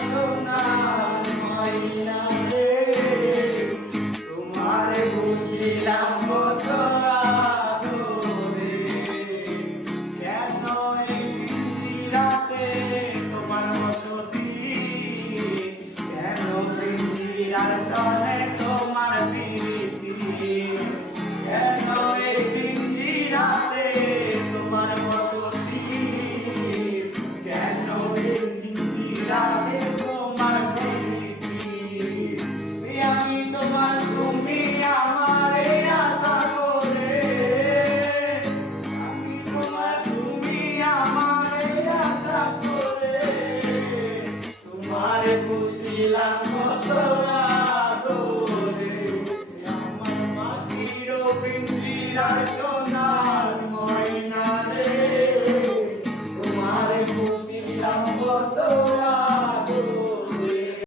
সোনার ময়না রে, তোমারে বসিলাম কত আদরে, কেন এই রাতে তোমার বসতি, কেন পিঞ্জিরার সনে তোমার প্রীতি, কেন এই পিঞ্জিরাতে তোমার বসতি, কেন এই পিঞ্জিরাতে তোমার প্রীতি, আমি তোমার তুমি আমারে আশা করে, আমি তোমার তুমি আমারে আশা করে, তোমারে পুষিলাম কত